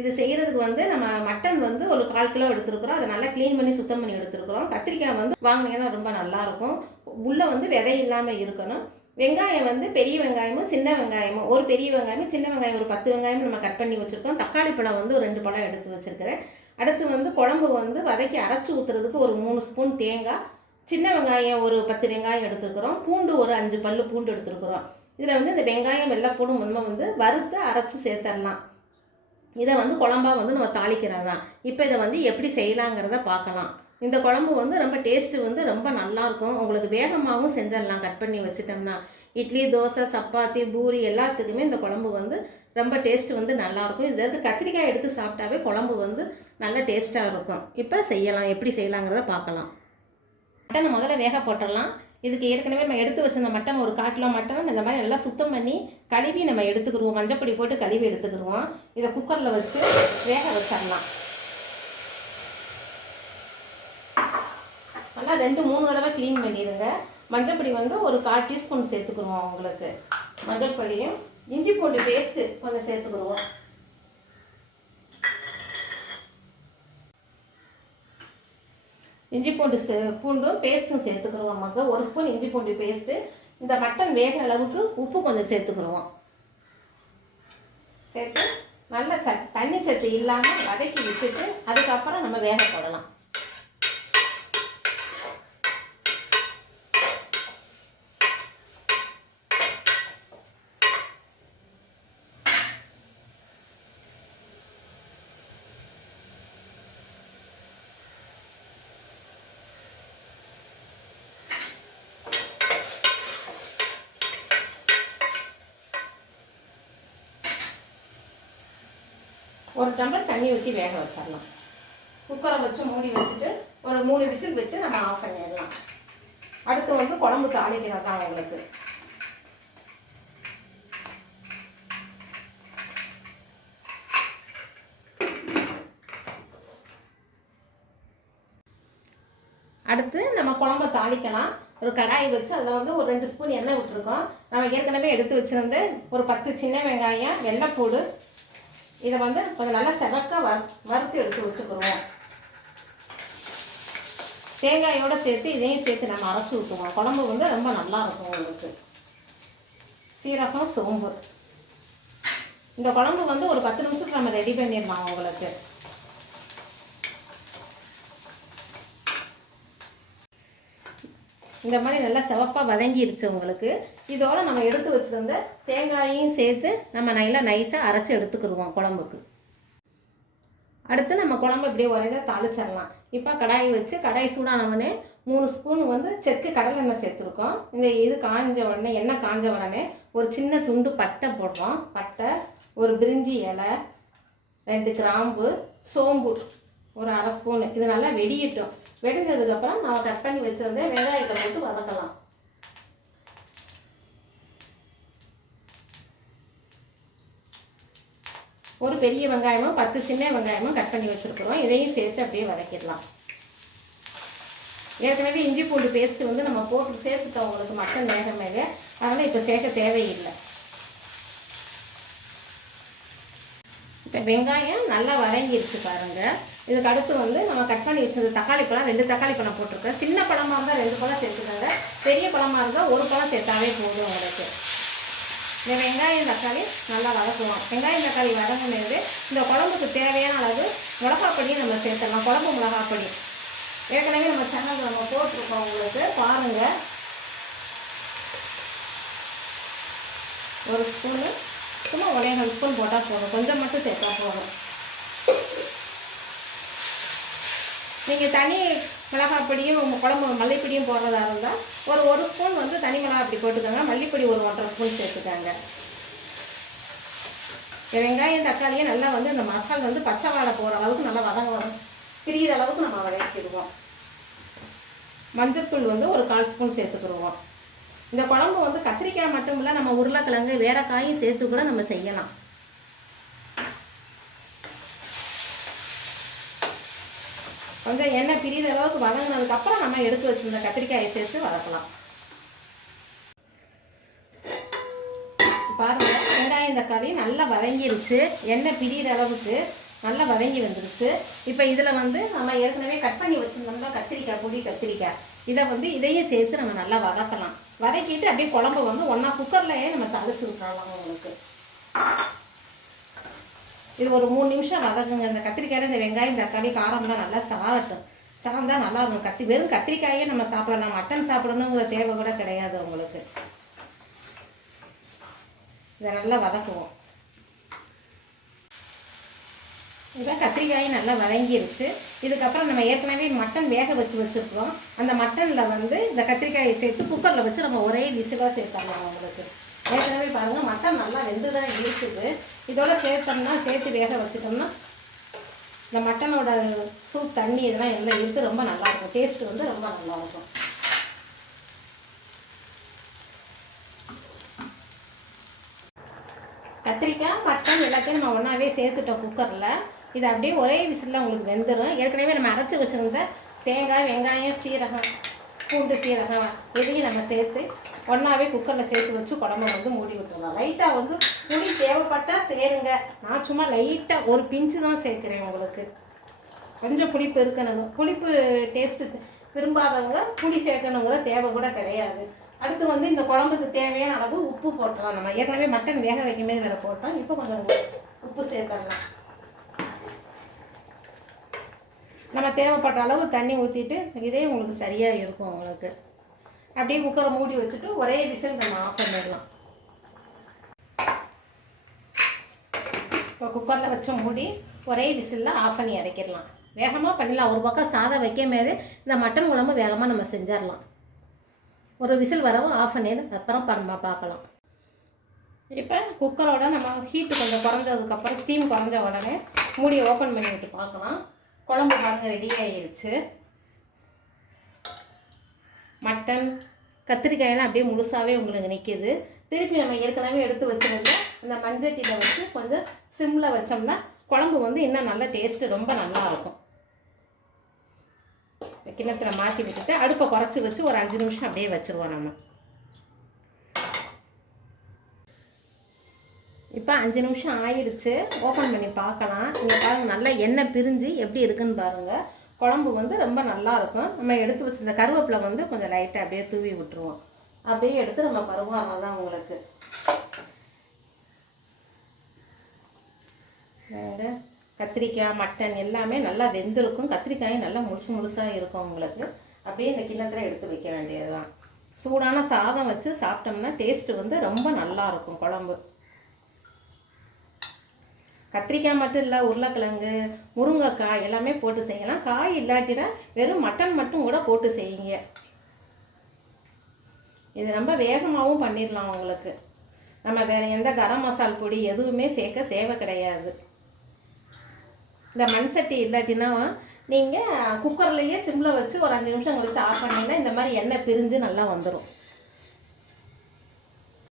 இது செய்கிறதுக்கு வந்து நம்ம மட்டன் வந்து ஒரு கால் கிலோ எடுத்துருக்குறோம். அதை நல்லா க்ளீன் பண்ணி சுத்தம் பண்ணி எடுத்துருக்குறோம். கத்திரிக்காய் வந்து வாங்கினீங்கன்னா ரொம்ப நல்லாயிருக்கும் உள்ளே வந்து விதை இல்லாமல் இருக்கணும். வெங்காயம் வந்து பெரிய வெங்காயமும் சின்ன வெங்காயமும். ஒரு பெரிய வெங்காயமும் சின்ன வெங்காயம் ஒரு பத்து வெங்காயமும் நம்ம கட் பண்ணி வச்சுருக்கோம். தக்காளி பழம் வந்து ஒரு ரெண்டு பழம் எடுத்து வச்சுருக்கிறேன். அடுத்து வந்து குழம்பு வந்து வதக்கி அரைச்சி ஊற்றுறதுக்கு ஒரு மூணு ஸ்பூன் தேங்காய். சின்ன வெங்காயம் ஒரு பத்து வெங்காயம் எடுத்துருக்குறோம். பூண்டு ஒரு அஞ்சு பல் பூண்டு எடுத்துருக்குறோம். இதில் வந்து இந்த வெங்காயம் வெள்ளைப்பூடும் முன்ம வந்து வறுத்து அரைச்சி சேர்த்துடலாம். இதை வந்து குழம்பா வந்து நம்ம தாளிக்கிறது தான் இப்போ இதை வந்து எப்படி செய்யலாங்கிறத பார்க்கலாம் இந்த குழம்பு வந்து ரொம்ப டேஸ்ட்டு வந்து ரொம்ப நல்லாயிருக்கும் உங்களுக்கு வேகமாகவும் செஞ்சிடலாம். கட் பண்ணி வச்சுட்டோம்னா. இட்லி தோசை சப்பாத்தி பூரி எல்லாத்துக்குமே இந்த குழம்பு வந்து ரொம்ப டேஸ்ட்டு வந்து நல்லாயிருக்கும் இதில் இருந்து கத்திரிக்காய் எடுத்து சாப்பிட்டாவே குழம்பு வந்து நல்ல டேஸ்ட்டாக இருக்கும். இப்போ செய்யலாம். எப்படி செய்யலாங்கிறத பார்க்கலாம் மட்டனை முதல்ல வேக போட்டுடலாம். இதுக்கு ஏற்கனவே நம்ம எடுத்து வச்சிருந்த மட்டன் ஒரு கால் கிலோ மட்டன் இந்த மாதிரி நல்லா சுத்தம் பண்ணி கழுவி நம்ம எடுத்துக்கிடுவோம். மஞ்சப்பொடி போட்டு கழுவி எடுத்துக்கிடுவோம். இதை குக்கரில் வச்சு வேக வச்சிடலாம் நல்லா ரெண்டு மூணு தடவை க்ளீன் பண்ணிடுங்க. மஞ்சப்பொடி வந்து ஒரு கால் டீஸ்பூன் சேர்த்துக்குருவோம் உங்களுக்கு மஞ்சள் பொடியும் இஞ்சி பூண்டு பேஸ்ட்டு கொஞ்சம் சேர்த்துக்குருவோம் இஞ்சி பூண்டு சே பூண்டும் பேஸ்ட்டும் சேர்த்துக்கிறோம் நமக்கு ஒரு ஸ்பூன் இஞ்சி பூண்டு பேஸ்ட்டு இந்த மட்டன் வேகிற அளவுக்கு உப்பு கொஞ்சம் சேர்த்துக்குருவோம் சேர்த்து நல்ல ச தண்ணி சத்து இல்லாமல் வதக்கி விட்டுட்டு அதுக்கப்புறம் நம்ம வேக போடலாம். ஒரு டம்ளர் தண்ணி ஊற்றி வேக வச்சிடலாம் குக்கரை வச்சு மூடி வச்சுட்டு ஒரு மூணு விசில் விட்டு நம்ம ஆஃப் பண்ணிடலாம். அடுத்து வந்து குழம்பு தாளிக்கிறது தான் உங்களுக்கு. அடுத்து நம்ம குழம்ப தாளிக்கலாம். ஒரு கடாய் வச்சு அதில் வந்து ஒரு ரெண்டு ஸ்பூன் எண்ணெய் விட்டுருக்கோம். நம்ம ஏற்கனவே எடுத்து வச்சுருந்து ஒரு பத்து சின்ன வெங்காயம் வெள்ளைப்பூடு இதை வந்து கொஞ்சம் நல்லா செவக்க வறு வறுத்து எடுத்து வச்சுக்கிடுவோம் தேங்காயோட சேர்த்து இதையும் சேர்த்து நம்ம அரைச்சி ஊற்றுவோம் குழம்பு வந்து ரொம்ப நல்லா இருக்கும் உங்களுக்கு. சீரகம் சோம்பு. இந்த குழம்பு வந்து ஒரு பத்து நிமிஷத்துக்கு நம்ம ரெடி பண்ணிடலாம் உங்களுக்கு. இந்த மாதிரி நல்லா சிவப்பாக வதங்கிருச்சு உங்களுக்கு. இதோட நம்ம எடுத்து வச்சுருந்த தேங்காயையும் சேர்த்து நம்ம நல்லா நைஸாக அரைச்சி எடுத்துக்கிடுவோம் குழம்புக்கு. அடுத்து நம்ம குழம்பு இப்படியே ஒரே தாளிச்சிடலாம். இப்போ கடாய் வச்சு கடாய் சூடானவொடனே மூணு ஸ்பூன் வந்து செக்கு கடலெண்ணெய் சேர்த்துருக்கோம். இந்த இது காஞ்ச உடனே எண்ணெய் காஞ்ச உடனே ஒரு சின்ன துண்டு பட்டை போடுறோம். பட்டை ஒரு பிரிஞ்சி இலை ரெண்டு கிராம்பு சோம்பு ஒரு அரை ஸ்பூனு இது நல்லா வெடியட்டும். வெடிஞ்சதுக்கப்புறம் நான் கட் பண்ணி வச்சுருந்தேன் வெங்காயத்தை போட்டு வதக்கலாம். ஒரு பெரிய வெங்காயமும் பத்து சின்ன வெங்காயமும் கட் பண்ணி வச்சுருக்குறோம். இதையும் சேர்த்து அப்படியே வதக்கிடலாம். ஏற்கனவே இஞ்சி பூண்டு பேஸ்ட்டு வந்து நம்ம போட்டு சேர்த்துட்டோம் உங்களுக்கு மட்டன் வேக மேலே அதனால் இப்போ சேர்க்க தேவையில்லை. வெங்காயம் நல்லா வதங்கிருச்சு பாருங்கள் இதுக்கு அடுத்து வந்து நம்ம கட் பண்ணி வச்சிருந்த தக்காளி பழம் ரெண்டு தக்காளி பழம் போட்டிருக்கேன். சின்ன பழமாக இருந்தால் ரெண்டு பழம் சேர்த்துக்கோங்க. பெரிய பழமாக இருந்தால் ஒரு பழம் சேர்த்தாவே போதும் உங்களுக்கு. இந்த வெங்காயம் தக்காளி நல்லா வதக்குவோம். வெங்காயம் தக்காளி வதங்கினது இந்த குழம்புக்கு தேவையான அளவு மிளகாப்பொடியும் நம்ம சேர்த்துடலாம். குழம்பு மிளகாப்பொடி ஏற்கனவே நம்ம சேனல் நம்ம போட்டிருக்கோம் உங்களுக்கு. பாருங்கள் ஒரு ஸ்பூனு சும்மா ஒரே ரெண்டு ஸ்பூன் போட்டால் போதும். கொஞ்சம் மட்டும் சேர்த்தா போதும். நீங்கள் தனி மிளகாப்பொடியும் உங்கள் குழம்பு மல்லிப்பொடியும் போடுறதா இருந்தால் ஒரு ஒரு ஸ்பூன் வந்து தனி மிளகாய் அப்படி போட்டுக்கோங்க. மல்லிப்பொடி ஒரு ஒன்றரை ஸ்பூன் சேர்த்துக்காங்க. வெங்காயம் தக்காளியும் நல்லா வந்து இந்த மசால் வந்து பச்சை வாழை போகிற அளவுக்கு நல்லா வதங்கணும். பிரிகிற அளவுக்கு நம்ம வதக்கிடுவோம். மஞ்சள்தூள் வந்து ஒரு கால் ஸ்பூன் சேர்த்துக்கிடுவோம். இந்த குழம்பு வந்து கத்திரிக்காய் மட்டும் இல்லை நம்ம உருளைக்கிழங்கு வேற காயும் சேர்த்து கூட நம்ம செய்யலாம். கொஞ்சம் எண்ணெய் பிரியிற அளவுக்கு வதங்கினதுக்கப்புறம் நம்ம எடுத்து வச்சிருந்த கத்திரிக்காயை சேர்த்து வதக்கலாம். பாருங்க வெங்காயம் தக்காளி நல்லா வதங்கிருச்சு. எண்ணெய் பிரியிற அளவுக்கு நல்லா வதங்கி வந்துருச்சு. இப்போ இதில் வந்து நம்ம ஏற்கனவே கட் பண்ணி வச்சுருந்தோம்னா கத்திரிக்காய் பொடி கத்திரிக்காய். இதை வந்து இதையும் சேர்த்து நம்ம நல்லா வதக்கலாம். வதக்கிட்டு அப்படியே குழம்பு வந்து ஒன்றா குக்கர்லையே நம்ம தளிச்சு விட்டுறலாம் உங்களுக்கு. இது ஒரு மூணு நிமிஷம் வதக்குங்க. இந்த கத்திரிக்காயில் இந்த வெங்காயம் தக்காளி காரம்லாம் நல்லா சாரட்டும் சாந்தா நல்லா இருக்கும். கத்தி வெறும் கத்திரிக்காயே நம்ம சாப்பிடலாம். மட்டன் சாப்பிடணுங்கிற தேவை கூட கிடையாது உங்களுக்கு. இதை நல்லா வதக்குவோம். இப்போ கத்திரிக்காயும் நல்லா வதங்கிருச்சு இதுக்கப்புறம் நம்ம ஏற்கனவே மட்டன் வேக வச்சு வச்சுருக்குறோம். அந்த மட்டனில் வந்து இந்த கத்திரிக்காயை சேர்த்து குக்கரில் வச்சு நம்ம ஒரே விசிலாக சேர்த்துடலாம் உங்களுக்கு. ஏற்கனவே பாருங்கள் மட்டன் நல்லா வெந்து தான் இருக்குது இதோட சேர்த்தோம்னா சேர்த்து வேக வச்சுட்டோம்னா இந்த மட்டனோட சூப் தண்ணி இதெல்லாம் எல்லாம் எடுத்து ரொம்ப நல்லாயிருக்கும். டேஸ்ட் வந்து ரொம்ப நல்லாயிருக்கும். கத்திரிக்காய் மட்டன் எல்லாத்தையும் நம்ம ஒன்றாவே சேர்த்துட்டோம் குக்கரில் இது அப்படியே ஒரே விசிலில் உங்களுக்கு வெந்துடும் ஏற்கனவே நம்ம அரைச்சி வச்சுருந்த தேங்காய் வெங்காயம் சீரகம் பூண்டு சீரகம் இதையும் நம்ம சேர்த்து ஒன்றாவே குக்கரில் சேர்த்து வச்சு குழம்பு வந்து மூடி விட்டுருவோம் லைட்டாக வந்து புளி தேவைப்பட்டால் சேருங்க. நான் சும்மா லைட்டாக ஒரு பிஞ்சு தான் சேர்க்குறேன் உங்களுக்கு. கொஞ்சம் புளிப்பு இருக்கணும் புளிப்பு டேஸ்ட்டு விரும்பாதவங்க புளி சேர்க்கணுங்கிற தேவை கூட கிடையாது. அடுத்து வந்து இந்த குழம்புக்கு தேவையான அளவு உப்பு போட்டுறோம் நம்ம. ஏற்கனவே மட்டன் வேக வைக்கும்போது வேறு போட்டோம். இப்போ கொஞ்சம் உப்பு சேர்த்துடலாம். நம்ம தேவைப்பட்ட அளவு தண்ணி ஊற்றிட்டு இதே உங்களுக்கு சரியாக இருக்கும் உங்களுக்கு. அப்படியே குக்கரை மூடி வச்சுட்டு ஒரே விசில் நம்ம ஆஃப் பண்ணிடலாம். இப்போ குக்கரில் வச்ச மூடி ஒரே விசிலில் ஆஃப் பண்ணி இறக்கிடலாம் வேகமாக பண்ணிடலாம். ஒரு பக்கம் சாதம் வைக்கும் போது இந்த மட்டன் குழம்பு வேகமாக நம்ம செஞ்சிடலாம். ஒரு விசில் வரவும் ஆஃப் பண்ணிட்டு அப்புறம் பண்ண பார்க்கலாம். இப்போ குக்கரோட நம்ம ஹீட்டு கொஞ்சம் குறைஞ்சதுக்கப்புறம் ஸ்டீம் குறைஞ்ச உடனே மூடியை ஓப்பன் பண்ணி விட்டு பார்க்கலாம். குழம்பு பாருங்க ரெடி ஆகிருச்சு மட்டன் கத்திரிக்காயெல்லாம் அப்படியே முழுசாகவே உங்களுக்கு நிற்கிது திருப்பி நம்ம ஏற்கனவே எடுத்து வச்சுருந்தா இந்த மஞ்சட்டியில் வச்சு கொஞ்சம் சிம்மில் வச்சோம்னா குழம்பு வந்து இன்னும் நல்ல டேஸ்ட்டு ரொம்ப நல்லாயிருக்கும். கிண்ணத்தில் மாற்றி விட்டுட்டு அடுப்பை குறைச்சி வச்சு ஒரு அஞ்சு நிமிஷம் அப்படியே வச்சுருவோம் நம்ம. இப்போ அஞ்சு நிமிஷம் ஆயிடுச்சு. ஓப்பன் பண்ணி பார்க்கலாம். இங்கே பாருங்கள் நல்லா எண்ணெய் பிரிஞ்சு எப்படி இருக்குன்னு பாருங்கள் குழம்பு வந்து ரொம்ப நல்லா இருக்கும். நம்ம எடுத்து வச்சிருந்த கருவேப்பிலை வந்து கொஞ்சம் லைட்டாக அப்படியே தூவி விட்டுருவோம். அப்படியே எடுத்து நம்ம பருவாங்க தான் உங்களுக்கு. கத்திரிக்காய் மட்டன் எல்லாமே நல்லா வெந்திருக்கும். கத்திரிக்காயும் நல்லா முழுசு முழுசாக இருக்கும் உங்களுக்கு. அப்படியே இந்த கிண்ணத்தில் எடுத்து வைக்க வேண்டியது தான் சூடான சாதம் வச்சு சாப்பிட்டோம்னா டேஸ்ட்டு வந்து ரொம்ப நல்லா இருக்கும் குழம்பு. கத்திரிக்காய் மட்டும் இல்லை உருளைக்கிழங்கு முருங்கைக்காய் எல்லாமே போட்டு செய்யலாம். காய் இல்லாட்டினா வெறும் மட்டன் மட்டும் கூட போட்டு செய்யுங்க. இது ரொம்ப வேகமாகவும் பண்ணிடலாம் உங்களுக்கு. நம்ம வேறு எந்த கரம் மசால் பொடி எதுவுமே சேர்க்க தேவை கிடையாது. இந்த மண் சட்டி இல்லாட்டினா நீங்கள் குக்கர்லேயே சிம்மில் வச்சு ஒரு அஞ்சு நிமிஷம் கழிச்சு ஆஃப் பண்ணிங்கன்னா இந்த மாதிரி எண்ணெய் பிரிஞ்சு நல்லா வந்துடும்